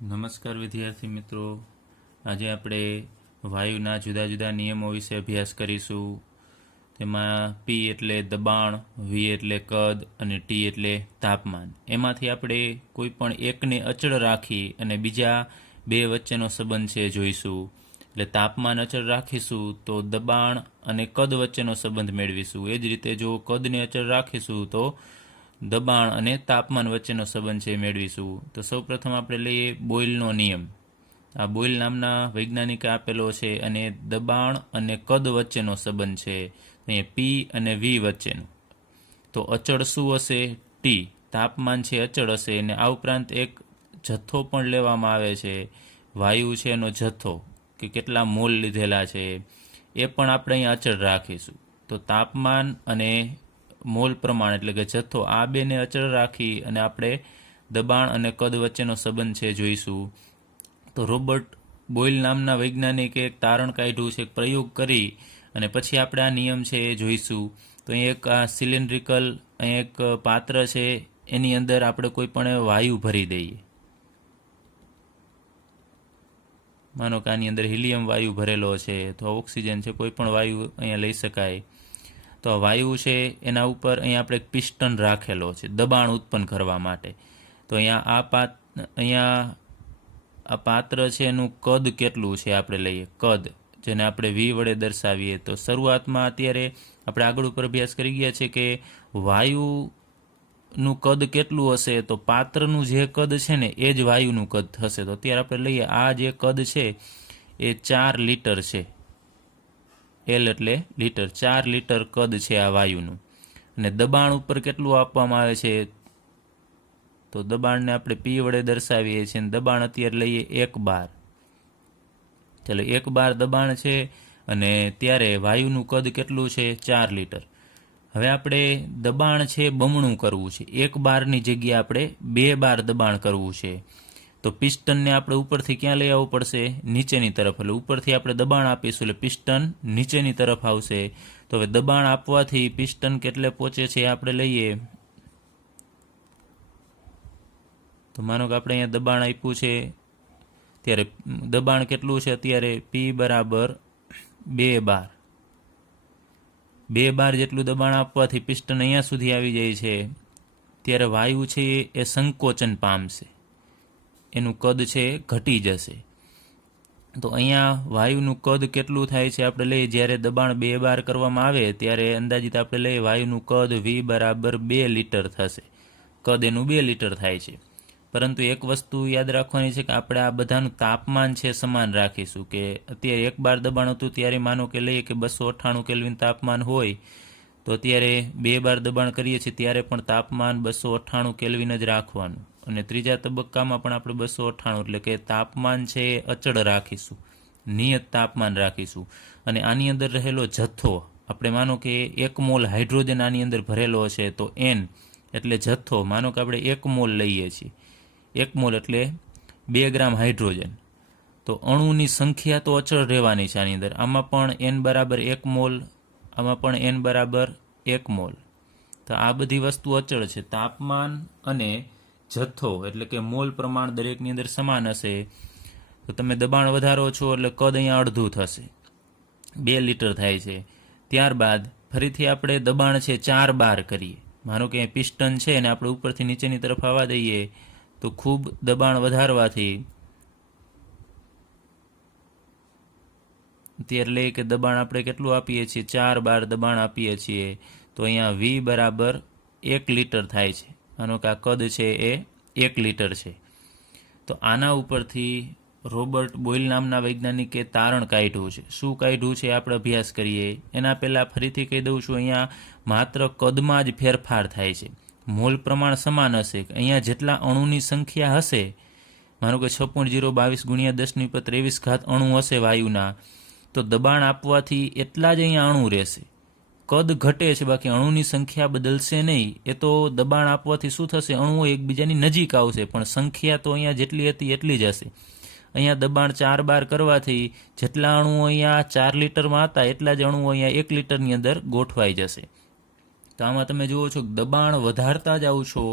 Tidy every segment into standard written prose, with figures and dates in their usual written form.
નમસ્કાર વિદ્યાર્થી મિત્રો, આજે આપણે વાયુના જુદા જુદા નિયમો વિશે અભ્યાસ કરીશું. તેમાં પી એટલે દબાણ, વી એટલે કદ અને ટી એટલે તાપમાન. એમાંથી આપણે કોઈ પણ એકને અચળ રાખી અને બીજા બે વચ્ચેનો સંબંધ છે જોઈશું. એટલે તાપમાન અચળ રાખીશું તો દબાણ અને કદ વચ્ચેનો સંબંધ મેળવીશું. એ જ રીતે જો કદને અચળ રાખીશું તો દબાણ અને તાપમાન વચ્ચેનો સંબંધ છે મેળવીશું. તો સૌપ્રથમ આપણે લઈએ બોયલનો નિયમ. આ બોયલ નામના વૈજ્ઞાનિકે આપેલો છે અને દબાણ અને કદ વચ્ચેનો સંબંધ છે અહીંયા પી અને વી વચ્ચેનો. તો અચળ શું હશે? ટી. તાપમાન છે અચળ હશે અને આ ઉપરાંત એક જથ્થો પણ લેવામાં આવે છે, વાયુ છે એનો જથ્થો કે કેટલા મોલ લીધેલા છે એ પણ આપણે અહીંયા અચળ રાખીશું. તો તાપમાન અને મોલ પ્રમાણ એટલે કે જથ્થો, આ બેને અચળ રાખી અને આપણે દબાણ અને કદ વચ્ચેનો સંબંધ છે જોઈશું. તો રોબર્ટ બોયલ નામના વૈજ્ઞાનિકે એક તારણ કાઢ્યું છે, એક પ્રયોગ કરી અને પછી આપણે આ નિયમ છે એ જોઈશું. તો અહીં એક આ સિલિન્ડ્રિકલ અહીં એક પાત્ર છે, એની અંદર આપણે કોઈ પણ વાયુ ભરી દઈએ. માનો કે આની અંદર હિલિયમ વાયુ ભરેલો છે, તો ઓક્સિજન છે, કોઈ પણ વાયુ અહીંયા લઈ શકાય. તો આ વાયુ છે એના ઉપર અહીંયા આપણે એક પિસ્ટન રાખેલો છે દબાણ ઉત્પન્ન કરવા માટે. તો અહીંયા આ પાત્ર છે એનું કદ કેટલું છે આપણે લઈએ કદ, જેને આપણે વી વડે દર્શાવીએ. તો શરૂઆતમાં અત્યારે આપણે આગળ ઉપર અભ્યાસ કરી ગયા છે કે વાયુનું કદ કેટલું હશે, તો પાત્રનું જે કદ છે ને એ જ વાયુનું કદ થશે. તો અત્યારે આપણે લઈએ આ જે કદ છે એ 4 લીટર છે. એલ એટલે લીટર, 4 લીટર કદ છે આ વાયુનું. અને દબાણ ઉપર કેટલું આપવામાં આવે છે? તો દબાણને આપણે પી વડે દર્શાવીએ છીએ અને દબાણ અત્યારે લઈએ 1 બાર. ચાલો 1 બાર દબાણ છે અને ત્યારે વાયુનું કદ કેટલું છે? 4 લીટર. હવે આપણે દબાણ છે બમણું કરવું છે. 1 બારની જગ્યાએ આપણે 2 બાર દબાણ કરવું છે. તો પિસ્ટનને આપણે ઉપરથી ક્યાં લઈ આવવું પડશે? નીચેની તરફ. એટલે ઉપરથી આપણે દબાણ આપીશું એટલે પિસ્ટન નીચેની તરફ આવશે. તો હવે દબાણ આપવાથી પિસ્ટન કેટલે પહોંચે છે આપણે લઈએ. તો માનો કે આપણે અહીંયા દબાણ આપ્યું છે, ત્યારે દબાણ કેટલું છે અત્યારે? પી બરાબર 2 બાર. 2 બાર જેટલું દબાણ આપવાથી પિસ્ટન અહીંયા સુધી આવી જાય છે. ત્યારે વાયુ છે એ સંકોચન પામશે, એનું કદ છે ઘટી જશે. તો અહીંયા વાયુનું કદ કેટલું થાય છે આપણે લઈએ, જ્યારે દબાણ 2 બાર કરવામાં આવે ત્યારે અંદાજિત આપણે લઈએ વાયુનું કદ વી બરાબર 2 લીટર થશે. કદ એનું 2 લીટર થાય છે. પરંતુ એક વસ્તુ યાદ રાખવાની છે કે આપણે આ બધાનું તાપમાન છે સમાન રાખીશું. કે અત્યારે 1 બાર દબાણ હતું ત્યારે માનો કે લઈએ કે 298 કેલ્વિન તાપમાન હોય, તો અત્યારે 2 બાર દબાણ કરીએ છીએ ત્યારે પણ તાપમાન 298 કેલ્વિન જ રાખવાનું. અને ત્રીજા તબક્કામાં પણ આપણે 298 એટલે કે તાપમાન છે એ અચળ રાખીશું, નિયત તાપમાન રાખીશું. અને આની અંદર રહેલો જથ્થો આપણે માનો કે 1 મોલ હાઇડ્રોજન આની અંદર ભરેલો છે, તો એન એટલે જથ્થો. માનો કે આપણે 1 મોલ લઈએ છીએ, 1 મોલ એટલે 2 ગ્રામ હાઇડ્રોજન. તો અણુની સંખ્યા તો અચળ રહેવાની છે આની અંદર. આમાં પણ એન બરાબર 1 મોલ, આમાં પણ એન બરાબર 1 મોલ. તો આ બધી વસ્તુ અચળ છે. તાપમાન અને જથ્થો એટલે કે મોલ પ્રમાણ દરેકની અંદર સમાન હશે. તો તમે દબાણ વધારો છો એટલે કદ અહીંયા અડધું થશે, 2 લીટર થાય છે. ત્યારબાદ ફરીથી આપણે દબાણ છે 4 બાર કરીએ. માનો કે પિસ્ટન છે અને આપણે ઉપરથી નીચેની તરફ આવવા દઈએ, તો ખૂબ દબાણ વધારવાથી ત્યારે લઈએ કે દબાણ આપણે કેટલું આપીએ છીએ? 4 બાર દબાણ આપીએ છીએ. તો અહીંયા વી બરાબર 1 લીટર થાય છે. માનો કે આ કદ છે એ 1 લીટર છે. તો આના ઉપરથી રોબર્ટ બોયલ નામના વૈજ્ઞાનિકે તારણ કાઢ્યું છે. શું કાઢ્યું છે આપણે અભ્યાસ કરીએ. એના પહેલાં ફરીથી કહી દઉં છું, અહીંયા માત્ર કદમાં જ ફેરફાર થાય છે, મોલ પ્રમાણ સમાન હશે. અહીંયા જેટલા અણુની સંખ્યા હશે, માનો કે 6.022 ગુણ્યા 1023 અણુ હશે વાયુના, તો દબાણ આપવાથી એટલા જ અહીંયા અણુ રહેશે. કદ ઘટે છે, બાકી અણુની સંખ્યા બદલશે નહીં. એ તો દબાણ આપવાથી શું થશે? અણુઓ એકબીજાની નજીક આવશે, પણ સંખ્યા તો અહીંયા જેટલી હતી એટલી જ હશે. અહીંયા દબાણ 4 બાર કરવાથી જેટલા અણુઓ અહીંયા 4 લીટરમાં હતા એટલા જ અણુઓ અહીંયા 1 લીટરની અંદર ગોઠવાઈ જશે. તો આમાં તમે જુઓ છો દબાણ વધારતા જાઓ છો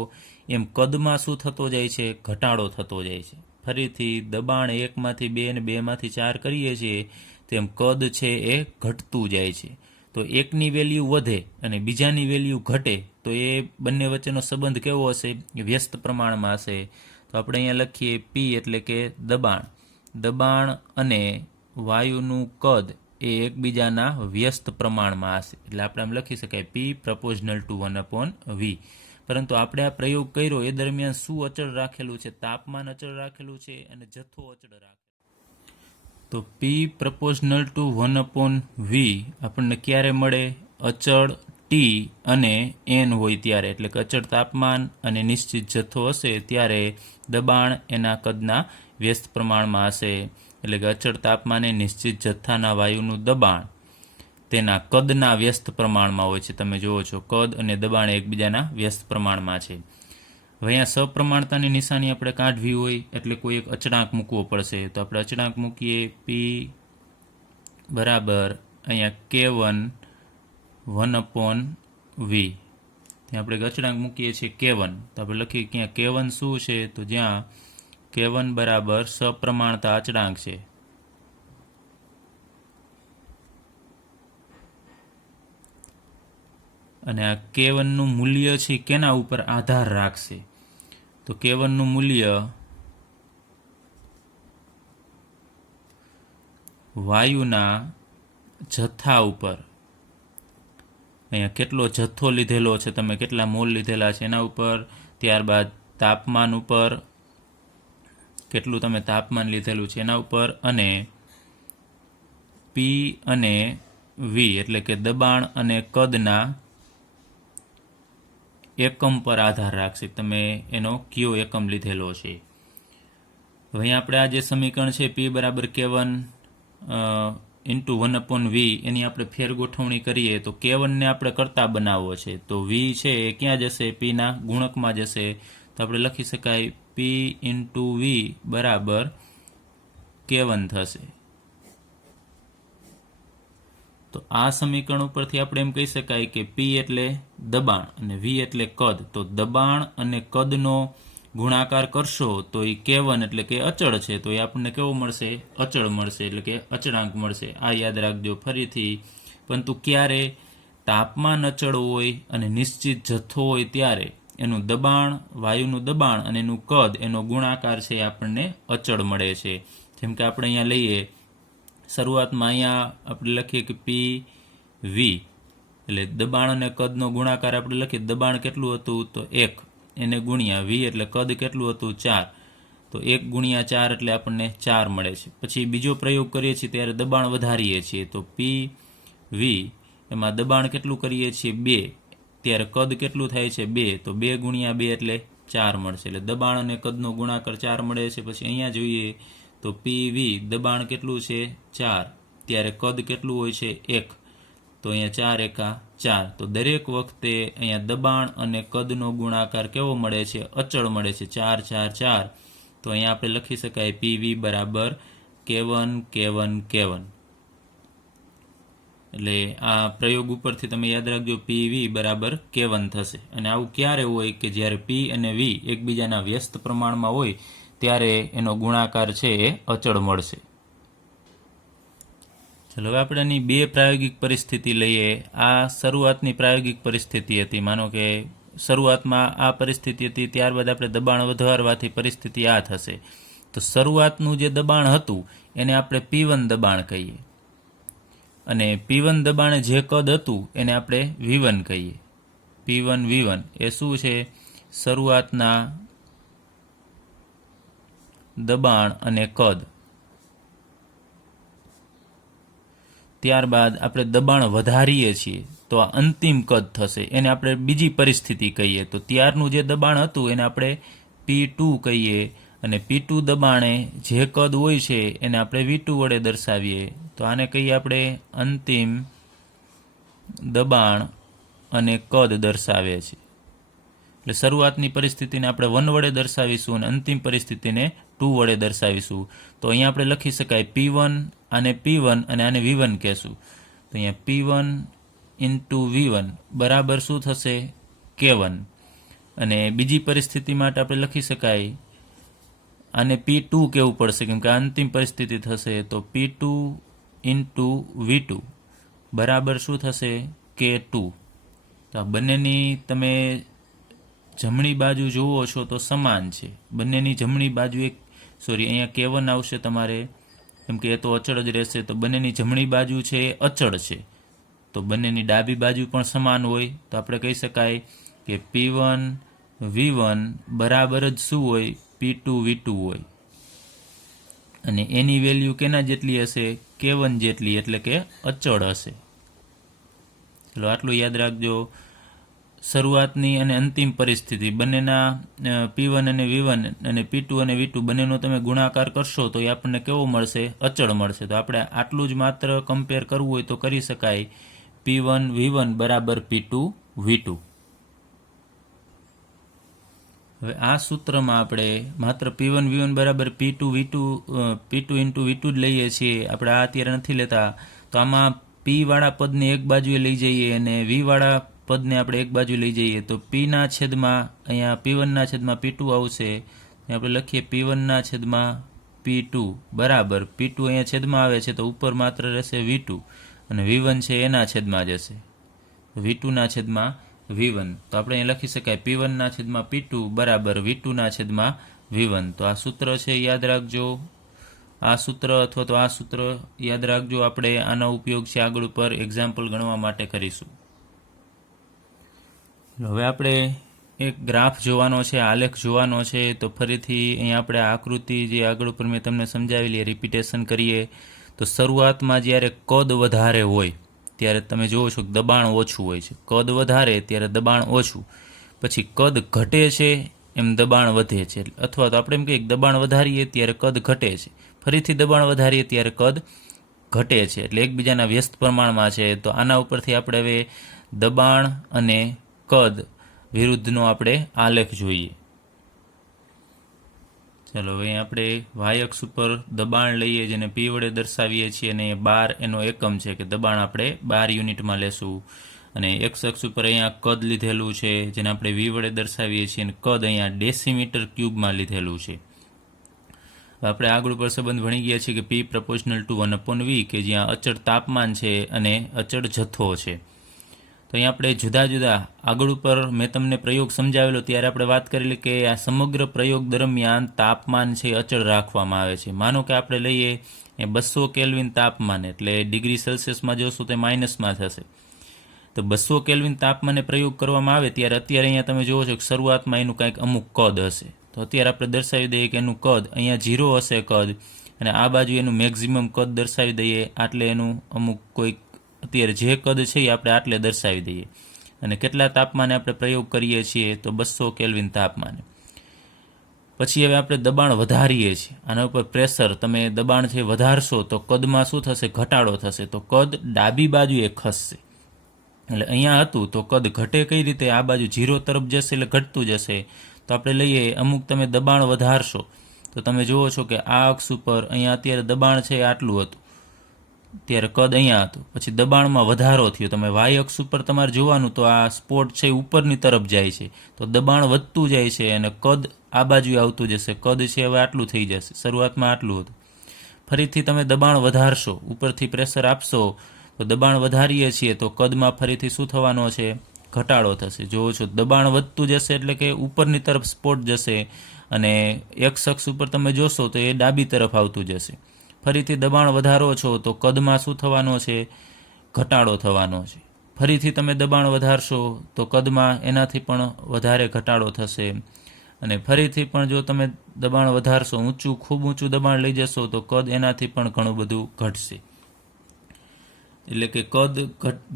એમ કદમાં શું થતો જાય છે? ઘટાડો થતો જાય છે. ફરીથી દબાણ 1માંથી 2 અને 2માંથી 4 કરીએ છીએ તેમ કદ છે એ ઘટતું જાય છે. તો એકની વેલ્યુ વધે અને બીજાની વેલ્યુ ઘટે તો એ બંને વચ્ચેનો સંબંધ કેવો હશે? વ્યસ્ત પ્રમાણમાં હશે. તો આપણે અહીંયા લખીએ પી એટલે કે દબાણ અને વાયુનું કદ એ એકબીજાના વ્યસ્ત પ્રમાણમાં હશે. એટલે આપણે આમ લખી શકાય પી પ્રપોઝનલ ટુ 1/v. પરંતુ આપણે આ પ્રયોગ કર્યો એ દરમિયાન શું અચળ રાખેલું છે? તાપમાન અચળ રાખેલું છે અને જથ્થો અચળ રાખેલો. તો પી પ્રપોઝનલ ટુ 1/v આપણને ક્યારે મળે? અચળ ટી અને એન હોય ત્યારે, એટલે કે અચળ તાપમાન અને નિશ્ચિત જથ્થો હશે ત્યારે દબાણ એના કદના વ્યસ્ત પ્રમાણમાં હશે. એટલે કે અચળ તાપમાને નિશ્ચિત જથ્થાના વાયુનું દબાણ તેના કદના વ્યસ્ત પ્રમાણમાં હોય છે. તમે જુઓ છો કદ અને દબાણ એકબીજાના વ્યસ્ત પ્રમાણમાં છે. હવે અહીંયા સપ્રમાણતાની નિશાની આપણે કાઢવી હોય એટલે કોઈ એક અચળાંક મૂકવો પડશે. તો આપણે અચળાંક મૂકીએ પી બરાબર અહીંયા K1 1/v. ત્યાં આપણે અચળાંક મૂકીએ છીએ K1. તો આપણે લખીએ કે K1 શું છે? તો જ્યાં K1 બરાબર સપ્રમાણતા અચળાંક છે. અને આ K1 નું મૂલ્ય છે કેના ઉપર આધાર રાખશે? તો K1 નું મૂલ્ય વાયુના જથ્થા ઉપર, અહીંયા કેટલો જથ્થો લીધેલો છે તમે, કેટલા મોલ લીધેલા છે એના ઉપર, ત્યારબાદ તાપમાન ઉપર, કેટલું તમે તાપમાન લીધેલું છે એના ઉપર, અને પી અને વી એટલે કે દબાણ અને કદના એકમ પર આધાર રાખશે તમે એનો કયો એકમ લીધેલો છે. હવે અહીં આપણે આ જે સમીકરણ છે પી બરાબર K1 ઇન્ટુ 1/v એની આપણે ફેર ગોઠવણી કરીએ તો K1ને આપણે કરતા બનાવવો છે તો v છે એ ક્યાં જશે? પીના ગુણકમાં જશે. તો આપણે લખી શકાય પી ઇન્ટુ વી બરાબર K1 થશે. તો આ સમીકરણ ઉપરથી આપણે એમ કહી શકાય કે પી એટલે દબાણ અને વી એટલે કદ. તો દબાણ અને કદનો ગુણાકાર કરશો તો એ K1 એટલે કે અચળ છે તો એ આપણને કેવો મળશે? અચળ મળશે, એટલે કે અચળાંક મળશે. આ યાદ રાખજો ફરીથી. પરંતુ ક્યારે? તાપમાન અચળ હોય અને નિશ્ચિત જથ્થો હોય ત્યારે એનું દબાણ, વાયુનું દબાણ અને એનું કદ એનો ગુણાકાર છે આપણને અચળ મળે છે. જેમ કે આપણે અહીંયા લઈએ શરૂઆતમાં અહીંયા આપણે લખીએ કે પી વી એટલે દબાણ અને કદનો ગુણાકાર આપણે લખીએ. દબાણ કેટલું હતું? તો 1 એને ગુણ્યા વી એટલે કદ કેટલું હતું? 4. તો 1 ગુણ્યા 4 એટલે આપણને 4 મળે છે. પછી બીજો પ્રયોગ કરીએ છીએ ત્યારે દબાણ વધારીએ છીએ તો પી વી એમાં દબાણ કેટલું કરીએ છીએ? 2. ત્યારે કદ કેટલું થાય છે? 2. તો 2 ગુણ્યા 2 એટલે 4 મળશે. એટલે દબાણ અને કદનો ગુણાકાર 4 મળે છે. પછી અહીંયા જોઈએ તો પી વી દબાણ કેટલું છે? 4. ત્યારે કદ કેટલું હોય છે? 1. તો અહીંયા 4 એકા 4. તો દરેક વખતે અહીંયા દબાણ અને કદનો ગુણાકાર કેવો મળે છે? અચળ મળે છે. 4 4 4. તો અહીંયા આપણે લખી શકાય પીવી બરાબર K1 K1 K1. એટલે આ પ્રયોગ ઉપરથી તમે યાદ રાખજો પીવી બરાબર K1 થશે. અને આવું ક્યારે હોય? કે જ્યારે પી અને વી એકબીજાના વ્યસ્ત પ્રમાણમાં હોય ત્યારે એનો ગુણાકાર છે એ અચળ મળશે. ચલો હવે આપણે એની બે પ્રાયોગિક પરિસ્થિતિ લઈએ. આ શરૂઆતની પ્રાયોગિક પરિસ્થિતિ હતી. માનો કે શરૂઆતમાં આ પરિસ્થિતિ હતી, ત્યારબાદ આપણે દબાણ વધારવાથી પરિસ્થિતિ આ થશે. તો શરૂઆતનું જે દબાણ હતું એને આપણે P1 દબાણ કહીએ અને P1 દબાણે જે કદ હતું એને આપણે V1 કહીએ. P1 V1 એ શું છે? શરૂઆતના દબાણ અને કદ. ત્યારબાદ આપણે દબાણ વધારીએ છીએ તો આ અંતિમ કદ થશે, એને આપણે બીજી પરિસ્થિતિ કહીએ. તો ત્યારનું જે દબાણ હતું એને આપણે P2 કહીએ અને P2 દબાણે જે કદ હોય છે એને આપણે V2 વડે દર્શાવીએ. તો આને કહીએ આપણે અંતિમ દબાણ અને કદ દર્શાવે છે. એટલે શરૂઆતની પરિસ્થિતિને આપણે 1 વડે દર્શાવીશું અને અંતિમ પરિસ્થિતિને 2 વડે દર્શાવીશું. તો અહીંયા આપણે લખી શકાય P1 આને P1 અને આને V1 કહેશું. તો અહીંયા P1 ઇન્ટુ V1 બરાબર શું થશે? K1. અને બીજી પરિસ્થિતિ માટે આપણે લખી શકાય આને P2 કહેવું પડશે કેમ કે અંતિમ પરિસ્થિતિ થશે. તો P2 ઇન્ટુ V2 બરાબર શું થશે? K2. તો આ બંનેની તમે જમણી બાજુ જુઓ છો તો સમાન છે. બંનેની જમણી બાજુ અહીંયા K1 આવશે તમારે કેમ કે એ તો અચળ જ રહેશે. તો બંનેની જમણી બાજુ છે એ અચળ છે. તો બંનેની ડાબી બાજુ પણ સમાન હોય તો આપણે કહી શકાય કે P1 V1 બરાબર જ શું હોય? P2 V2 હોય. અને એની વેલ્યુ કેના જેટલી હશે? K1 જેટલી, એટલે કે અચળ હશે. ચલો આટલું યાદ રાખજો. શરૂઆતની અને અંતિમ પરિસ્થિતિ બંનેના P1 અને V1 અને P2 અને V2 બંનેનો તમે ગુણાકાર કરશો તો એ આપણને કેવો મળશે? અચળ મળશે. તો આપણે આટલું જ માત્ર કમ્પેર કરવું હોય તો કરી શકાય P1 V1 બરાબર P2 V2. હવે આ સૂત્રમાં આપણે માત્ર P1 V1 બરાબર P2 ઇન્ટુ V2 જ લઈએ છીએ. આપણે આ અત્યારે નથી લેતા. તો આમાં P વાળા પદને એક બાજુએ લઈ જઈએ અને V વાળા પદને આપણે એક બાજુ લઈ જઈએ તો P ના છેદમાં અહીંયા P1 ના છેદમાં P2 આવશે. આપણે લખીએ P1 ના છેદમાં P2 બરાબર P2 અહીંયા છેદમાં આવે છે તો ઉપર માત્ર રહેશે V2 અને V1 છે એના છેદમાં જશે V2 ના છેદમાં V1. તો આપણે અહીં લખી શકાય P1 ના છેદમાં P2 બરાબર V2 ના છેદમાં V1. તો આ સૂત્ર છે, યાદ રાખજો. આ સૂત્ર અથવા તો આ સૂત્ર યાદ રાખજો. આપણે આનો ઉપયોગ છે આગળ ઉપર એક્ઝામ્પલ ગણવા માટે કરીશું. હવે આપણે એક ગ્રાફ જોવાનો છે, આલેખ જોવાનો છે. તો ફરીથી અહીં આપણે આકૃતિ જે આગળ ઉપર મેં તમને સમજાવેલી એ રિપીટેશન કરીએ. તો શરૂઆતમાં જ્યારે કદ વધારે હોય ત્યારે તમે જુઓ છો કે દબાણ ઓછું હોય છે. કદ વધારે ત્યારે દબાણ ઓછું, પછી કદ ઘટે છે એમ દબાણ વધે છે. અથવા તો આપણે એમ કહીએ દબાણ વધારીએ ત્યારે કદ ઘટે છે, ફરીથી દબાણ વધારીએ ત્યારે કદ ઘટે છે. એટલે એકબીજાના વ્યસ્ત પ્રમાણમાં છે. તો આના ઉપરથી આપણે હવે દબાણ અને કદ વિરુદ્ધનો આપણે આલેખ જોઈએ. ચાલો હવે આપણે y અક્ષ ઉપર દબાણ લઈએ જેને P વડે દર્શાવીએ છીએ અને 12 એનો એકમ છે કે દબાણ આપણે 12 યુનિટમાં લેશું. અને x અક્ષ ઉપર અહીંયા કદ લીધેલું છે જેને આપણે V વડે દર્શાવીએ છીએ અને કદ અહીંયા ડેસીમીટર ક્યુબમાં લીધેલું છે. આપણે આગળ ઉપર સંબંધ ભણી ગયા છીએ કે P proportional to 1/V કે જ્યાં અચળ તાપમાન છે અને અચળ જથ્થો છે. તો અહીં આપણે જુદા જુદા આગળ ઉપર મેં તમને પ્રયોગ સમજાવેલો ત્યારે આપણે વાત કરેલી કે આ સમગ્ર પ્રયોગ દરમિયાન તાપમાન છે અચળ રાખવામાં આવે છે. માનો કે આપણે લઈએ એ 200 કેલ્વિન તાપમાન, એટલે ડિગ્રી સેલ્સિયસમાં જોશો તો માઇનસમાં થશે. તો 200 કેલ્વિન તાપમાને પ્રયોગ કરવામાં આવે ત્યારે અત્યારે અહીંયા તમે જુઓ છો કે શરૂઆતમાં એનું કંઈક અમુક કદ હશે. તો અત્યારે આપણે દર્શાવી દઈએ કે એનું કદ અહીંયા 0 હશે કદ, અને આ બાજુ એનું મેક્ઝિમમ કદ દર્શાવી દઈએ. આટલે એનું અમુક કોઈક અત્યારે જે કદ છે એ આપણે આટલે દર્શાવી દઈએ. અને કેટલા તાપમાને આપણે પ્રયોગ કરીએ છીએ? તો 200 કેલ્વિન તાપમાને. પછી હવે આપણે દબાણ વધારીએ છીએ, આના ઉપર પ્રેશર તમે દબાણ છે વધારશો તો કદમાં શું થશે? ઘટાડો થશે. તો કદ ડાબી બાજુએ ખસશે. એટલે અહીંયા હતું તો કદ ઘટે કઈ રીતે? આ બાજુ 0 તરફ જશે એટલે ઘટતું જશે. તો આપણે લઈએ અમુક તમે દબાણ વધારશો તો તમે જુઓ છો કે આ અક્ષ ઉપર અહીંયા અત્યારે દબાણ છે આટલું હતું, ત્યારે કદ અહીંયા હતું. પછી દબાણમાં વધારો થયો. તમે y અક્ષ ઉપર તમારે જોવાનું તો આ સ્પોટ છે ઉપરની તરફ જાય છે તો દબાણ વધતું જાય છે અને કદ આ બાજુ આવતું જશે. કદ છે હવે આટલું થઈ જશે, શરૂઆતમાં આટલું હતું. ફરીથી તમે દબાણ વધારશો, ઉપરથી પ્રેશર આપશો તો દબાણ વધારીએ છીએ તો કદમાં ફરીથી શું થવાનો છે? ઘટાડો થશે. જોવો છો દબાણ વધતું જશે એટલે કે ઉપરની તરફ સ્પોટ જશે અને x અક્ષ ઉપર તમે જોશો તો એ ડાબી તરફ આવતું જશે. ફરીથી દબાણ વધારો છો તો કદમાં શું થવાનો છે? ઘટાડો થવાનો છે. ફરીથી તમે દબાણ વધારશો તો કદમાં એનાથી પણ વધારે ઘટાડો થશે. અને ફરીથી પણ જો તમે દબાણ વધારશો, ખૂબ ઊંચું દબાણ લઈ જશો તો કદ એનાથી પણ ઘણું બધું ઘટશે. એટલે કે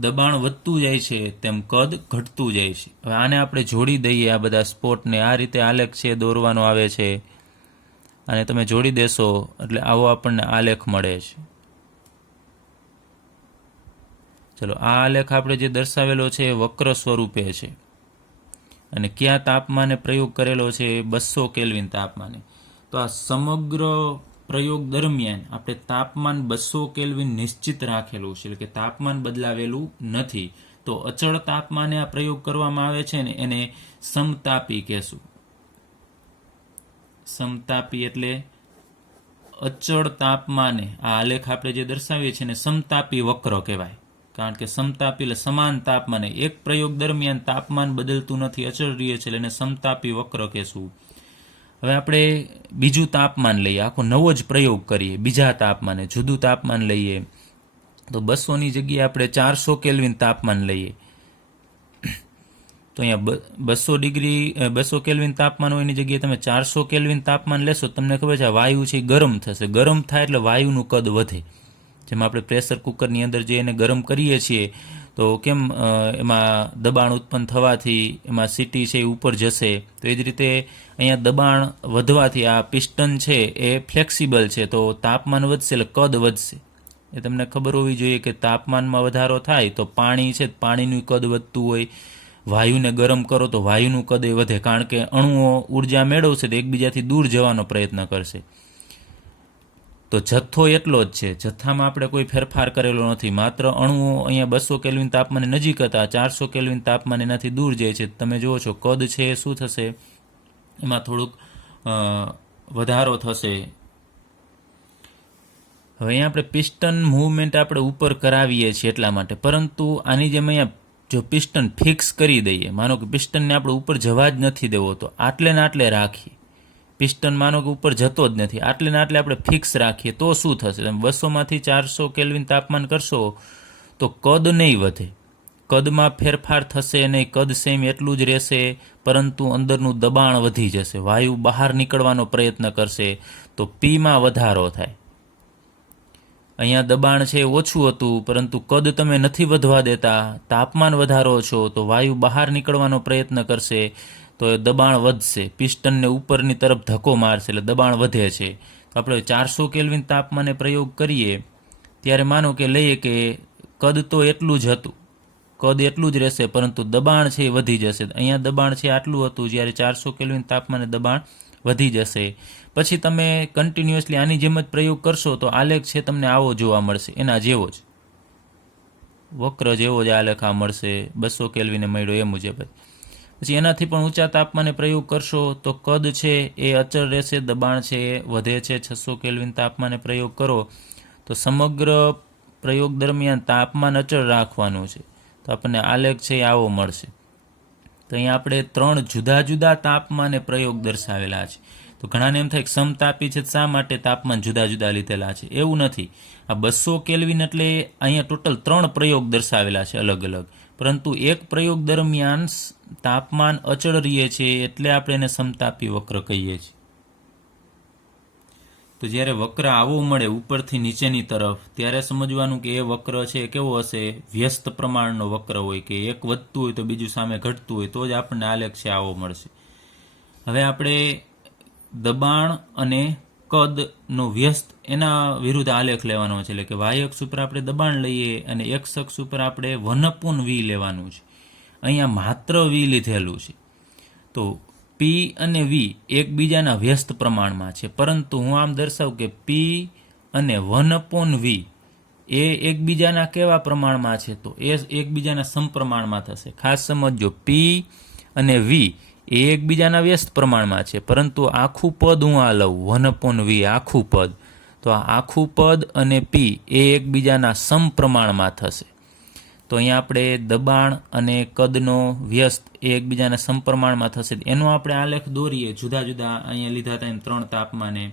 દબાણ વધતું જાય છે તેમ કદ ઘટતું જાય છે. હવે આને આપણે જોડી દઈએ આ બધા સ્પોટને. આ રીતે આલેખ છે દોરવાનો આવે છે અને તમે જોડી દેશો એટલે આવો આપણને આલેખ મળે છે. ચલો આ આલેખ આપણે જે દર્શાવેલો છે એ વક્ર સ્વરૂપે છે અને કયા તાપમાને પ્રયોગ કરેલો છે? 200 કેલ્વિન તાપમાને. તો આ સમગ્ર પ્રયોગ દરમિયાન આપણે તાપમાન 200 કેલ્વિન નિશ્ચિત રાખેલું છે, એટલે કે તાપમાન બદલાવેલું નથી. તો અચળ તાપમાને આ પ્રયોગ કરવામાં આવે છે ને એને સમતાપી કહેશું. સમતાપી એટલે અચળ તાપમાને, આ આલેખ આપણે જે દર્શાવીએ છીએ ને સમતાપી વક્ર કહેવાય, કારણ કે સમતાપી એટલે સમાન તાપમાને, એક પ્રયોગ દરમિયાન તાપમાન બદલતું નથી, અચળ રહે છે, એટલે એને સમતાપી વક્ર કહેશું. હવે આપણે બીજું તાપમાન લઈએ, આખો નવો જ પ્રયોગ કરીએ, બીજા તાપમાને જુદું તાપમાન લઈએ. તો 200ની જગ્યાએ આપણે 400 કેલ્વિન તાપમાન લઈએ. તો અહીંયા 200 કેલ્વિન તાપમાન હોય એની જગ્યાએ તમે 400 કેલ્વિન તાપમાન લેશો, તમને ખબર છે વાયુ છે એ ગરમ થશે. ગરમ થાય એટલે વાયુનું કદ વધે. જેમ આપણે પ્રેશર કુકરની અંદર જે એને ગરમ કરીએ છીએ તો કેમ એમાં દબાણ ઉત્પન્ન થવાથી એમાં સીટી છે એ ઉપર જશે, તો એ જ રીતે અહીંયા દબાણ વધવાથી આ પિસ્ટન છે એ ફ્લેક્સિબલ છે, તો તાપમાન વધશે એટલે કદ વધશે. એ તમને ખબર હોવી જોઈએ કે તાપમાનમાં વધારો થાય તો પાણી છે, પાણીનું કદ વધતું હોય. વાયુને ગરમ કરો તો વાયુનું કદ એ વધે, કારણ કે અણુઓ ઉર્જા મેળવશે તો એકબીજાથી દૂર જવાનો પ્રયત્ન કરશે. તો જથ્થો એટલો જ છે, જથ્થામાં આપણે કોઈ ફેરફાર કરેલો નથી, માત્ર અણુઓ અહીંયા 200 કેલ્વિન તાપમાને નજીક હતા, 400 કેલ્વિન તાપમાન એનાથી દૂર જાય છે. તમે જુઓ છો કદ છે એ શું થશે, એમાં થોડુંક વધારો થશે. હવે અહીંયા આપણે પિસ્ટન મૂવમેન્ટ આપણે ઉપર કરાવીએ છીએ એટલા માટે, પરંતુ આની જેમ અહીંયા જો પિસ્ટન ફિક્સ કરી દઈએ, માનો કે પિસ્ટનને આપણે ઉપર જવા જ નથી દેવો, તો આટલે ને આટલે રાખીએ. પિસ્ટન માનો કે ઉપર જતો જ નથી, આટલે ને આટલે આપણે ફિક્સ રાખીએ તો શું થશે, તમે 200માંથી 400 કેલ્વિન તાપમાન કરશો તો કદ નહીં વધે, કદમાં ફેરફાર થશે નહીં, કદ સેમ એટલું જ રહેશે, પરંતુ અંદરનું દબાણ વધી જશે, વાયુ બહાર નીકળવાનો પ્રયત્ન કરશે, તો પીમાં વધારો થાય. અહીંયા દબાણ છે ઓછું હતું, પરંતુ કદ તમે નથી વધવા દેતા, તાપમાન વધારો છો, તો વાયુ બહાર નીકળવાનો પ્રયત્ન કરશે, તો દબાણ વધશે, પિસ્ટનને ઉપરની તરફ ધક્કો મારશે એટલે દબાણ વધે છે. તો આપણે 400 કેલ્વિન તાપમાને પ્રયોગ કરીએ ત્યારે માનો કે લઈએ કે કદ તો એટલું જ હતું, કદ એટલું જ રહેશે, પરંતુ દબાણ છે એ વધી જશે. અહીંયા દબાણ છે આટલું હતું, જ્યારે 400 કેલ્વિન તાપમાને દબાણ વધી જશે. પછી તમે કન્ટિન્યુઅસલી આની જેમ જ પ્રયોગ કરશો તો આલેખ છે તમને આવો જોવા મળશે, એના જેવો જ વક્ર જેવો જ આલેખ આ મળશે, 200 કેલ્વિને મળ્યો એ મુજબ જ. પછી એનાથી પણ ઊંચા તાપમાને પ્રયોગ કરશો તો કદ છે એ અચળ રહેશે, દબાણ છે એ વધે છે. 600 કેલ્વિન તાપમાને પ્રયોગ કરો તો સમગ્ર પ્રયોગ દરમિયાન તાપમાન અચળ રાખવાનું છે, તો આપણને આલેખ છે એ આવો મળશે. તો અહીંયા આપણે 3 જુદા જુદા તાપમાને પ્રયોગ દર્શાવેલા છે. તો ઘણાને એમ થાય કે સમતાપી છે, શા માટે તાપમાન જુદા જુદા લીધેલા છે? એવું નથી. આ 200 કેલ્વિન એટલે અહીંયા ટોટલ 3 પ્રયોગ દર્શાવેલા છે અલગ અલગ, પરંતુ એક પ્રયોગ દરમિયાન તાપમાન અચળ રહે છે એટલે આપણે એને સમતાપી વક્ર કહીએ છીએ. તો જ્યારે વક્ર આવો મળે ઉપરથી નીચેની તરફ, ત્યારે સમજવાનું કે એ વક્ર છે કેવો હશે, વ્યસ્ત પ્રમાણનો વક્ર હોય, કે એક વધતું હોય તો બીજું સામે ઘટતું હોય, તો જ આપણને આલેખ છે આવો મળશે. હવે આપણે દબાણ અને કદનો વ્યસ્ત એના વિરુદ્ધ આલેખ લેવાનો છે, એટલે કે વાય અક્ષ ઉપર આપણે દબાણ લઈએ અને એક્સ અક્ષ ઉપર આપણે 1/v લેવાનું છે. અહીંયા માત્ર v લીધેલું છે, તો P અને V એકબીજાના વ્યસ્ત પ્રમાણમાં છે, પરંતુ હું આમ દર્શાવું કે P અને 1/v એ એકબીજાના કેવા પ્રમાણમાં છે, તો એ એકબીજાના સમપ્રમાણમાં થશે. ખાસ સમજો, P અને V એ એકબીજાના વ્યસ્ત પ્રમાણમાં છે, પરંતુ આખું પદ હું આ લઉં 1/v આખું પદ, તો આ આખું પદ અને P એ એકબીજાના સમપ્રમાણમાં થશે. તો અહીંયા આપણે દબાણ અને કદનો વ્યસ્ત એ એકબીજાના સમપ્રમાણમાં થશે. એનો આપણે આલેખ દોરીએ જુદા જુદા અહીંયા લીધા હતા એમ 3 તાપમાને.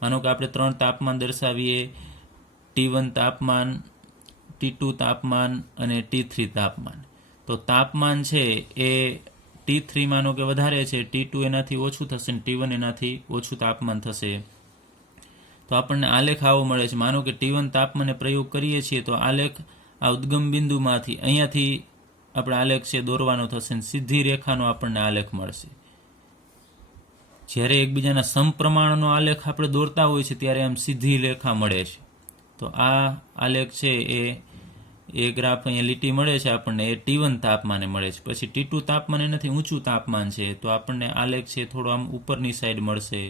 માનો કે આપણે 3 તાપમાન દર્શાવીએ, T1 તાપમાન, T2 તાપમાન અને T3 તાપમાન. તો તાપમાન છે એ T3 માનો કે વધારે છે, T2 એનાથી ઓછું થશે અને T1 એનાથી ઓછું તાપમાન થશે. તો આપણને આલેખ આવો મળે છે. માનો કે T1 તાપમાને પ્રયોગ કરીએ છીએ તો આલેખ આ ઉદ્ગમ બિંદુમાંથી અહીંયાથી આપણે આલેખ છે દોરવાનો થશે અને સીધી રેખાનો આપણને આલેખ મળશે. જ્યારે એકબીજાના સમપ્રમાણનો આલેખ આપણે દોરતા હોય છે ત્યારે આમ સીધી રેખા મળે છે. તો આ આલેખ છે એ ગ્રાફ અહીંયા લીટી મળે છે આપણને, એ T1 તાપમાને મળે છે. પછી T2 તાપમાન એનાથી ઊંચું તાપમાન છે, તો આપણને આલેખ છે થોડો આમ ઉપરની સાઈડ મળશે,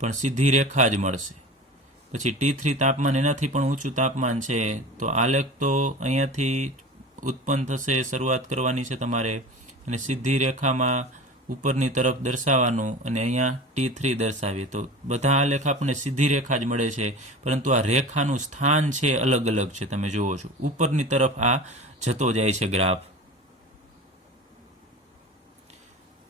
પણ સીધી રેખા જ મળશે. પછી T3 તાપમાન એનાથી પણ ઊંચું તાપમાન છે, તો આલેખ તો અહીંયાથી ઉત્પન્ન થશે, શરૂઆત કરવાની છે તમારે, અને સીધી રેખામાં ઉપરની તરફ દર્શાવવાનું અને અહીંયા T3 દર્શાવીએ તો બધા આલેખ આપણને સીધી રેખા જ મળે છે, પરંતુ આ રેખાનું સ્થાન છે અલગ અલગ છે. તમે જુઓ છો ઉપરની તરફ આ જતો જાય છે ગ્રાફ.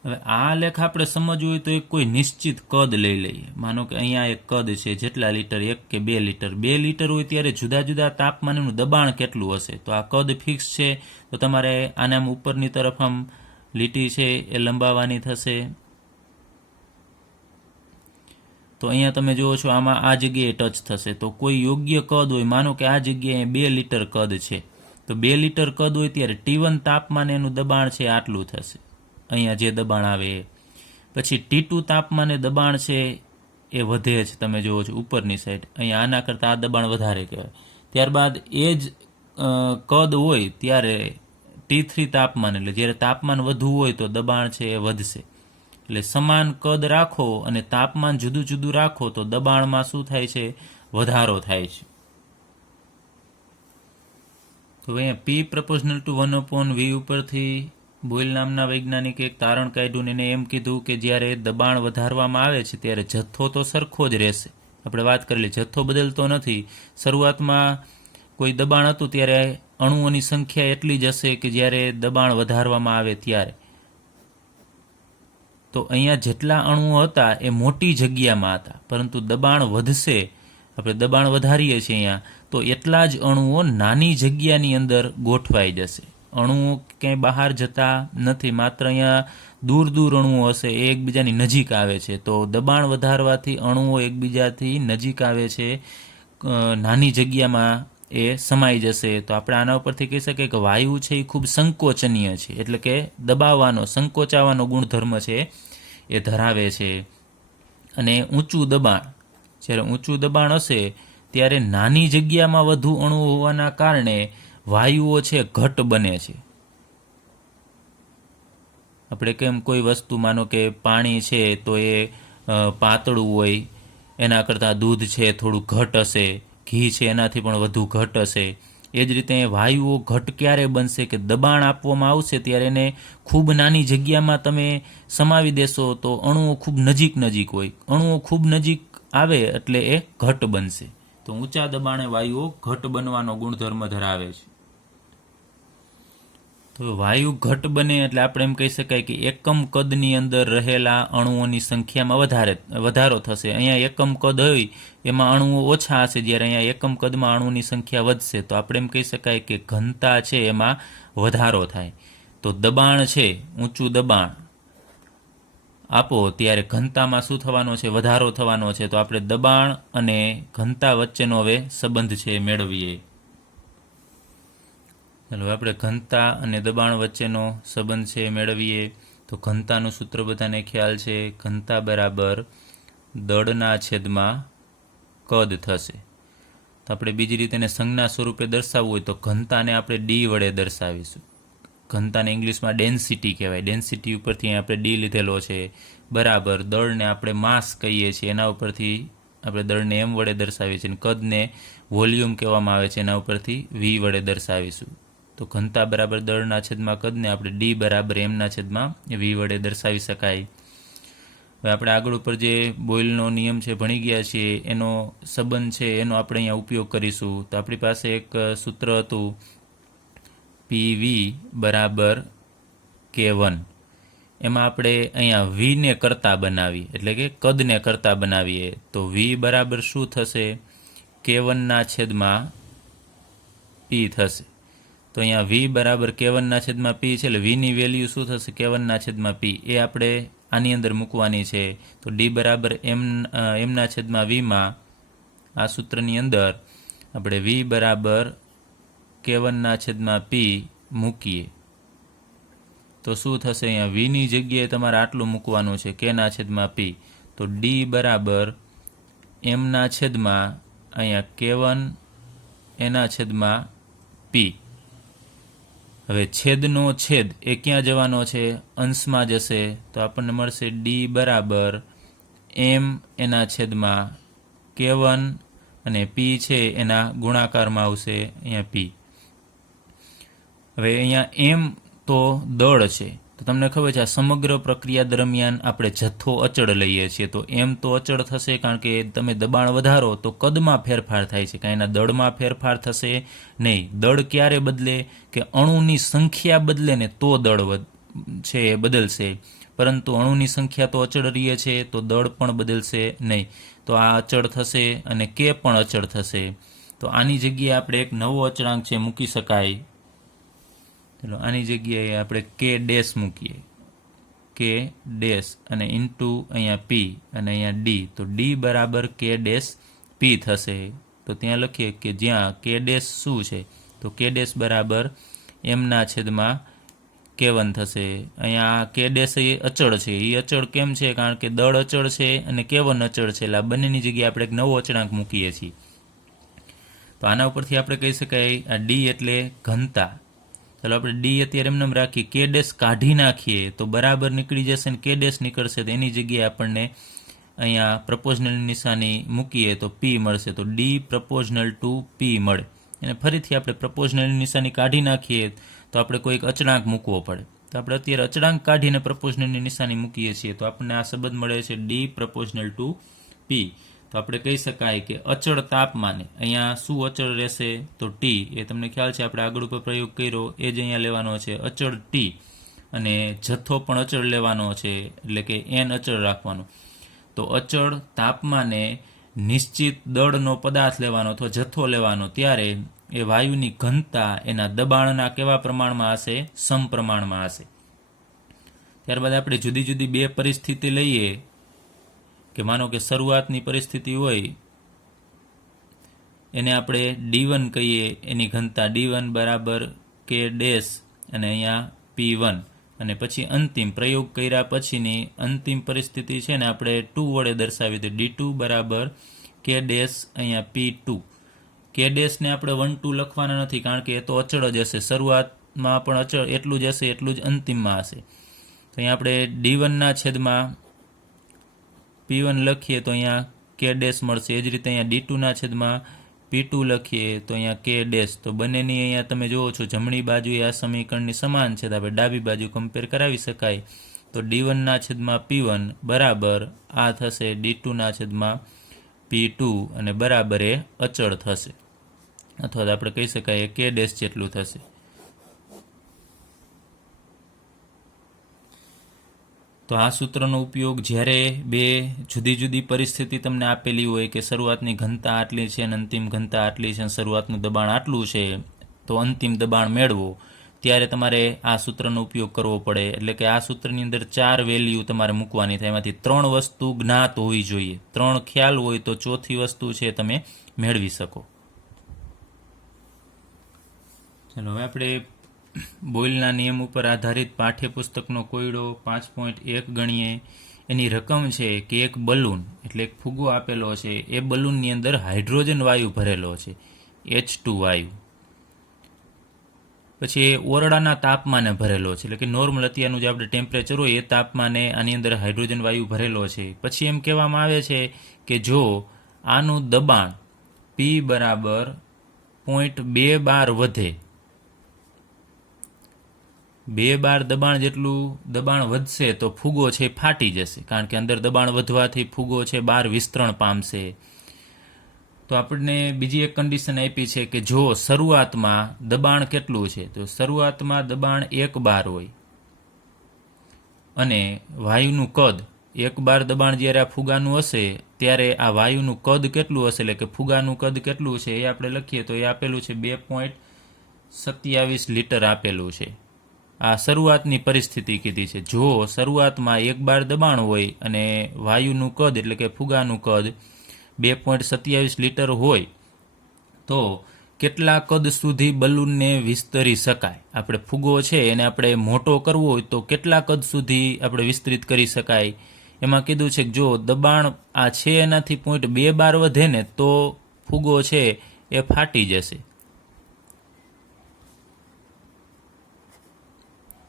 હવે આ આલેખ આપણે સમજવું હોય તો એક કોઈ નિશ્ચિત કદ લઈ લઈએ. માનો કે અહીંયા એક કદ છે, જેટલા લીટર, 1 કે 2 લીટર. 2 લીટર હોય ત્યારે જુદા જુદા તાપમાનનું દબાણ કેટલું હશે? તો આ કદ ફિક્સ છે, તો તમારે આને આમ ઉપરની તરફ આમ લીટી છે એ લંબાવવાની થશે. તો અહીંયા તમે જુઓ છો આમાં આ જગ્યાએ ટચ થશે. તો કોઈ યોગ્ય કદ હોય, માનો કે આ જગ્યાએ 2 લીટર કદ છે, તો 2 લીટર કદ હોય ત્યારે T1 તાપમાને એનું દબાણ છે આટલું થશે, અહીંયા જે દબાણ આવે એ. પછી T2 તાપમાને દબાણ છે એ વધે છે, તમે જુઓ છો ઉપરની સાઈડ. અહીંયા આના કરતાં આ દબાણ વધારે કહેવાય. ત્યારબાદ એ જ કદ હોય ત્યારે T3 તાપમાન, એટલે જ્યારે તાપમાન વધુ હોય તો દબાણ છે એ વધશે. એટલે સમાન કદ રાખો અને તાપમાન જુદું જુદું રાખો તો દબાણમાં શું થાય છે? વધારો થાય છે. તો અહીંયા P proportional to 1/V ઉપરથી બોયલ નામના વૈજ્ઞાનિકે એક તારણ કાઢ્યું ને એને એમ કીધું કે જ્યારે દબાણ વધારવામાં આવે છે ત્યારે જથ્થો તો સરખો જ રહેશે. આપણે વાત કરેલી, જથ્થો બદલતો નથી. શરૂઆતમાં કોઈ દબાણ હતું ત્યારે અણુઓની સંખ્યા એટલી જ હશે કે જ્યારે દબાણ વધારવામાં આવે ત્યારે. તો અહીંયા જેટલા અણુઓ હતા એ મોટી જગ્યામાં હતા, પરંતુ દબાણ વધશે, આપણે દબાણ વધારીએ છીએ અહીંયા, તો એટલા જ અણુઓ નાની જગ્યાની અંદર ગોઠવાઈ જશે. અણુઓ ક્યાંય બહાર જતા નથી, માત્ર અહીંયા દૂર દૂર અણુઓ હશે, એ એકબીજાની નજીક આવે છે. તો દબાણ વધારવાથી અણુઓ એકબીજાથી નજીક આવે છે, નાની જગ્યામાં એ સમાઈ જશે. તો આપણે આના ઉપરથી કહી શકીએ કે વાયુ છે એ ખૂબ સંકોચનીય છે, એટલે કે દબાવવાનો, સંકોચાવાનો ગુણધર્મ છે એ ધરાવે છે. અને ઊંચું દબાણ, જ્યારે ઊંચું દબાણ હશે ત્યારે નાની જગ્યામાં વધુ અણુ હોવાના કારણે વાયુઓ છે ઘટ બને છે. આપણે કેમ કોઈ વસ્તુ, માનો કે પાણી છે તો એ પાતળું હોય, એના કરતાં દૂધ છે થોડું ઘટ હશે, ઘી છે એનાથી પણ વધુ ઘટ હશે. એ જ રીતે વાયુઓ ઘટ ક્યારે બનશે કે દબાણ આપવામાં આવશે ત્યારે એને ખૂબ નાની જગ્યામાં તમે સમાવી દેશો તો અણુઓ ખૂબ નજીક નજીક હોય. અણુઓ ખૂબ નજીક આવે એટલે એ ઘટ બનશે. તો ઊંચા દબાણે વાયુઓ ઘટ બનવાનો ગુણધર્મ ધરાવે છે. તો વાયુ ઘટ બને એટલે આપણે એમ કહી શકાય કે એકમ કદની અંદર રહેલા અણુઓની સંખ્યામાં વધારો થશે. અહીંયા એકમ કદ હોય એમાં અણુઓ ઓછા હશે, જ્યારે અહીંયા એકમ કદમાં અણુની સંખ્યા વધશે. તો આપણે એમ કહી શકાય કે ઘનતા છે એમાં વધારો થાય. તો દબાણ છે, ઊંચું દબાણ આપો ત્યારે ઘનતામાં શું થવાનો છે? વધારો થવાનો છે. તો આપણે દબાણ અને ઘનતા વચ્ચેનો હવે સંબંધ છે મેળવીએ. ચાલો આપણે ઘનતા અને દબાણ વચ્ચેનો સંબંધ છે મેળવીએ. તો ઘનતાનું સૂત્ર બધાને ખ્યાલ છે, ઘનતા બરાબર દળના છેદમાં કદ થશે. તો આપણે બીજી રીતે એને સંજ્ઞા સ્વરૂપે દર્શાવવું હોય તો ઘનતાને આપણે D વડે દર્શાવીશું. ઘનતાને ઇંગ્લિશમાં ડેન્સિટી કહેવાય. ડેન્સિટી ઉપરથી આપણે D લીધેલો છે, બરાબર દળને આપણે માસ કહીએ છીએ, એના ઉપરથી આપણે દળને M વડે દર્શાવીએ છીએ, અને કદને વોલ્યુમ કહેવામાં આવે છે, એના ઉપરથી V વડે દર્શાવીશું. તો ઘનતા બરાબર દળના છેદમાં કદને આપણે D બરાબર Mના છેદમાં V વડે દર્શાવી શકાય. હવે આપણે આગળ ઉપર જે બોયલનો નિયમ છે ભણી ગયા છીએ, એનો સંબંધ છે એનો આપણે અહીંયા ઉપયોગ કરીશું. તો આપણી પાસે એક સૂત્ર હતું PV બરાબર K1. એમાં આપણે અહીંયા Vને કરતા બનાવીએ, એટલે કે કદને કરતા બનાવીએ. તો V બરાબર શું થશે? K1ના છેદમાં P થશે. તો અહીંયા V બરાબર K1ના છેદમાં P છે, એટલે Vની વેલ્યુ શું થશે? K1ના છેદમાં P. એ આપણે આની અંદર મૂકવાની છે. તો D બરાબર Mના છેદમાં Vમાં આ સૂત્રની અંદર આપણે V બરાબર K1ના છેદમાં P મૂકીએ તો શું થશે? અહીંયા Vની જગ્યાએ તમારે આટલું મૂકવાનું છે, Kના છેદમાં P. તો D બરાબર Mના છેદમાં અહીંયા K1 એના છેદમાં P. હવે છેદનો છેદ એ ક્યાં જવાનો છે? અંશમાં જશે. તો આપણને મળશે D બરાબર M એના છેદમાં K1 અને P છે એના ગુણાકારમાં આવશે અહીંયા P. હવે અહીંયા M તો દળ છે, તો તમને ખબર છે આ સમગ્ર પ્રક્રિયા દરમિયાન આપણે જથ્થો અચળ લઈએ છીએ, તો એમ તો અચળ થશે કારણ કે તમે દબાણ વધારો તો કદમાં ફેરફાર થાય છે, કાંઈ એના દળમાં ફેરફાર થશે નહીં. દળ ક્યારે બદલે કે અણુની સંખ્યા બદલે ને તો દળ છે એ બદલશે, પરંતુ અણુની સંખ્યા તો અચળ રહીએ છે તો દળ પણ બદલશે નહીં. તો આ અચળ થશે અને કે પણ અચળ થશે. તો આની જગ્યાએ આપણે એક નવો અચળાંક છે મૂકી શકાય. ચલો આની જગ્યાએ આપણે કે ડેશ મૂકીએ, કે ડેશ અને ઇન્ટુ અહીંયા પી અને અહીંયા ડી, તો ડી બરાબર કે ડેશ પી થશે. તો ત્યાં લખીએ કે જ્યાં કે ડેશ શું છે, તો કે ડેશ બરાબર એમના છેદમાં K1 થશે. અહીંયા કે ડેશ એ અચળ છે. એ અચળ કેમ છે? કારણ કે દળ અચળ છે અને K1 અચળ છે, એટલે આ બંનેની જગ્યાએ આપણે એક નવો અચળાંક મૂકીએ છીએ. તો આના ઉપરથી આપણે કહી શકાય આ ડી એટલે ઘનતા. ચાલો આપણે ડી અત્યારે એમને રાખીએ, કે ડેશ કાઢી નાખીએ તો બરાબર નીકળી જશે ને કે ડેશ નીકળશે, તો એની જગ્યાએ આપણને અહીંયા પ્રપોઝનલ નિશાની મૂકીએ તો પી મળશે. તો ડી પ્રપોઝનલ ટુ પી મળે. અને ફરીથી આપણે પ્રપોઝનલ નિશાની કાઢી નાખીએ તો આપણે કોઈક અચળાંક મૂકવો પડે. તો આપણે અત્યારે અચળાંક કાઢીને પ્રપોઝનલની નિશાની મૂકીએ છીએ તો આપણને આ સંબંધ મળે છે ડી પ્રપોઝનલ ટુ પી. તો આપણે કહી શકાય કે અચળ તાપમાને અહીંયા શું અચળ રહેશે, તો ટી. એ તમને ખ્યાલ છે આપણે આગળ ઉપર પ્રયોગ કર્યો એ જ અહીંયા લેવાનો છે, અચળ ટી. અને જથ્થો પણ અચળ લેવાનો છે, એટલે કે એન અચળ રાખવાનો. તો અચળ તાપમાને નિશ્ચિત દળનો પદાર્થ લેવાનો અથવા જથ્થો લેવાનો, ત્યારે એ વાયુની ઘનતા એના દબાણના કેવા પ્રમાણમાં હશે? સમપ્રમાણમાં હશે. ત્યારબાદ આપણે જુદી જુદી બે પરિસ્થિતિ લઈએ કે માનો કે શરૂઆતની પરિસ્થિતિ હોય એને આપણે D1 કહીએ, એની ઘનતા D1 બરાબર કે ડેશ અને અહીંયા P1, અને પછી અંતિમ પ્રયોગ કર્યા પછીની અંતિમ પરિસ્થિતિ છે ને આપણે 2 વડે દર્શાવી તો D2 બરાબર કે ડેશ અહીંયા P2. કે ડેશને આપણે 1 2 લખવાના નથી કારણ કે એ તો અચળ જ હશે, શરૂઆતમાં પણ અચળ એટલું જ હશે એટલું જ અંતિમમાં હશે. તો અહીંયા આપણે D1ના છેદમાં P1 લખીએ તો અહીંયા કે ડેશ મળશે. એ જ રીતે અહીંયા D2ના છેદમાં P2 લખીએ તો અહીંયા કે ડેશ. તો બંનેની અહીંયા તમે જુઓ છો જમણી બાજુએ આ સમીકરણની સમાન છે, તો આપણે ડાબી બાજુ કમ્પેર કરાવી શકાય. તો D1ના છેદમાં P1 બરાબર આ થશે D2ના છેદમાં P2 અને બરાબર એ અચળ થશે, અથવા તો આપણે કહી શકાય કે ડેશ જેટલું થશે. તો આ સૂત્રનો ઉપયોગ જ્યારે બે જુદી જુદી પરિસ્થિતિ તમને આપેલી હોય કે શરૂઆતની ઘનતા આટલી છે અને અંતિમ ઘનતા આટલી છે અને શરૂઆતનું દબાણ આટલું છે તો અંતિમ દબાણ મેળવો, ત્યારે તમારે આ સૂત્રનો ઉપયોગ કરવો પડે. એટલે કે આ સૂત્રની અંદર 4 વેલ્યુ તમારે મૂકવાની થાય, એમાંથી 3 વસ્તુ જ્ઞાત હોવી જોઈએ. 3 ખ્યાલ હોય તો ચોથી વસ્તુ છે તમે મેળવી શકો. ચાલો હવે આપણે બોયલના નિયમ ઉપર આધારિત પાઠ્યપુસ્તકનો કોયડો 5.1 ગણીએ. એની રકમ છે કે એક બલૂન એટલે એક ફુગ્ગો આપેલો છે, એ બલૂનની અંદર હાઇડ્રોજન વાયુ ભરેલો છે, H2 વાયુ. પછી એ ઓરડાના તાપમાને ભરેલો છે, એટલે કે નોર્મલ અત્યારનું જે આપણે ટેમ્પરેચર હોય એ તાપમાને આની અંદર હાઇડ્રોજન વાયુ ભરેલો છે. પછી એમ કહેવામાં આવે છે કે જો આનું દબાણ P બરાબર 0.2 બાર વધે, 2 બાર દબાણ જેટલું દબાણ વધશે તો ફુગ્ગો છે ફાટી જશે, કારણ કે અંદર દબાણ વધવાથી ફુગ્ગો છે બહાર વિસ્તરણ પામશે. તો આપણને બીજી એક કન્ડિશન આપી છે કે જો શરૂઆતમાં દબાણ કેટલું છે, તો શરૂઆતમાં દબાણ 1 બાર હોય અને વાયુનું કદ 1 બાર દબાણ જ્યારે આ ફુગાનું હશે ત્યારે આ વાયુનું કદ કેટલું હશે, એટલે કે ફુગાનું કદ કેટલું છે એ આપણે લખીએ તો એ આપેલું છે 2.27 લીટર આપેલું છે. આ શરૂઆતની પરિસ્થિતિ કીધી છે. જો શરૂઆતમાં 1 બાર દબાણ હોય અને વાયુનું કદ એટલે કે ફુગાનું કદ 2.27 લીટર હોય તો કેટલા કદ સુધી બલૂનને વિસ્તરી શકાય? આપણે ફુગ્ગો છે એને આપણે મોટો કરવો હોય તો કેટલા કદ સુધી આપણે વિસ્તરિત કરી શકાય? એમાં કીધું છે કે જો દબાણ આ છે એનાથી 0.2 બાર વધે ને તો ફુગ્ગો છે એ ફાટી જશે.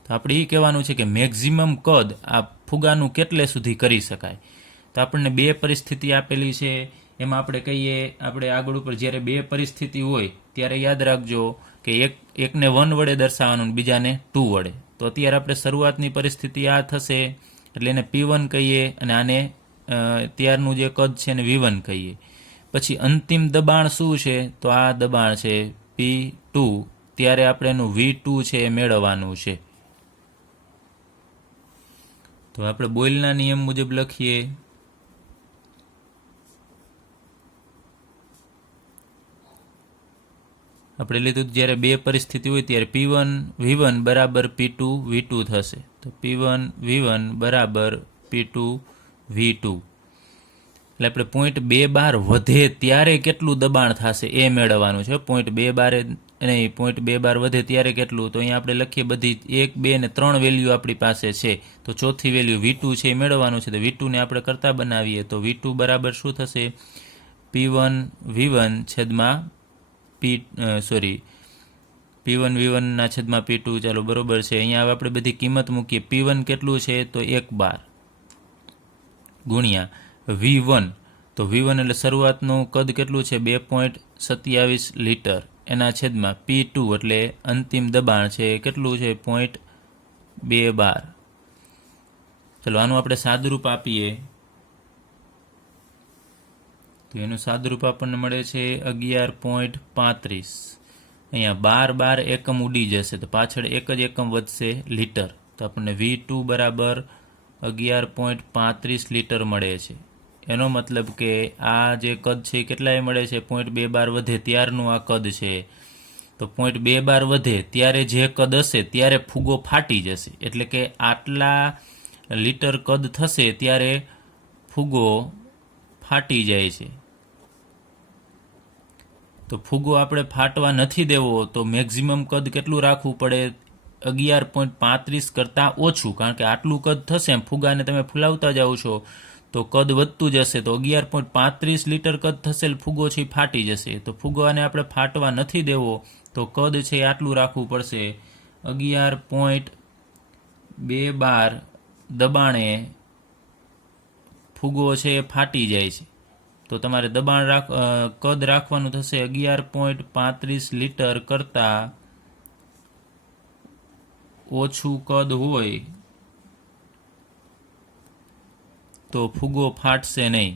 તો આપણે એ કહેવાનું છે કે મેક્ઝિમમ કદ આ ફુગાનું કેટલે સુધી કરી શકાય. તો આપણને 2 પરિસ્થિતિ આપેલી છે, એમાં આપણે કહીએ આપણે આગળ ઉપર જ્યારે 2 પરિસ્થિતિ હોય ત્યારે યાદ રાખજો કે એકને 1 વડે દર્શાવવાનું બીજાને 2 વડે. તો અત્યારે આપણે શરૂઆતની પરિસ્થિતિ આ થશે એટલે એને P1 કહીએ અને આને ત્યારનું જે કદ છે એને V1 કહીએ. પછી અંતિમ દબાણ શું છે? તો આ દબાણ છે P2. ત્યારે આપણે એનું V2 છે એ મેળવવાનું છે. તો આપણે બોયલના નિયમ મુજબ લખીએ. આપણે લીધું જ્યારે બે પરિસ્થિતિ હોય ત્યારે P1 V1 બરાબર P2 V2 થશે. તો P1 V1 બરાબર P2 V2. એટલે આપણે પોઈન્ટ 2 બાર વધે ત્યારે કેટલું દબાણ થશે એ મેળવવાનું છે. પોઈન્ટ 2 બારે નહીં, પોઈન્ટ 2 બાર વધે ત્યારે કેટલું? તો અહીંયા આપણે લખીએ બધી 1, 2 ને 3 વેલ્યુ આપણી પાસે છે. તો ચોથી વેલ્યુ V2 છે એ મેળવવાનું છે. તો V2 ને આપણે કરતા બનાવીએ તો V2 બરાબર શું થશે? P1 V1 છેદમાં P1 V1 ના છેદમાં P2. ચાલો બરોબર છે. અહીંયા હવે આપણે બધી કિંમત મૂકીએ. P1 કેટલું છે? તો 1 બાર ગુણ્યા V1. તો V1 એટલે શરૂઆતનું કદ કેટલું છે? 2.27 લીટર. એના છેદમાં P2 એટલે અંતિમ દબાણ છે કેટલું છે? 0.2 બાર. ચલો આનું આપણે સાદુરૂપ આપીએ તો એનું સાદુરૂપ આપણને મળે છે 11.35. અહીંયા 12 એકમ ઉડી જશે તો પાછળ એક જ એકમ વધશે લીટર. તો આપણને V2 બરાબર 11.35 લીટર મળે છે. એનો મતલબ કે આ જે કદ છે કેટલાય મળે છે? 0.2 બાર વધે ત્યારનું આ કદ છે. તો 0.2 બાર વધે ત્યારે જે કદ હશે ત્યારે ફૂગો ફાટી જશે. એટલે કે આટલા લીટર કદ થશે ત્યારે ફૂગો ફાટી જાય છે. તો ફૂગો આપણે ફાટવા નથી દેવો તો મેક્ઝિમમ કદ કેટલું રાખવું પડે? 11.35 કરતાં ઓછું. કારણ કે આટલું કદ થશે એમ ફુગાને તમે ફૂલાવતા જાઓ છો તો કદ વધતું જશે. તો 11.35 લીટર કદ થશે ફૂગો છે ફાટી જશે. તો ફૂગાને આપણે ફાટવા નથી દેવો તો કદ છે આટલું રાખવું પડશે. 11.2 બાર દબાણે ફૂગો છે એ ફાટી જાય છે. તો તમારે દબાણ કદ રાખવાનું થશે 11.35 લીટર કરતાં ઓછું કદ હોય તો ફૂગો ફાટશે નહીં.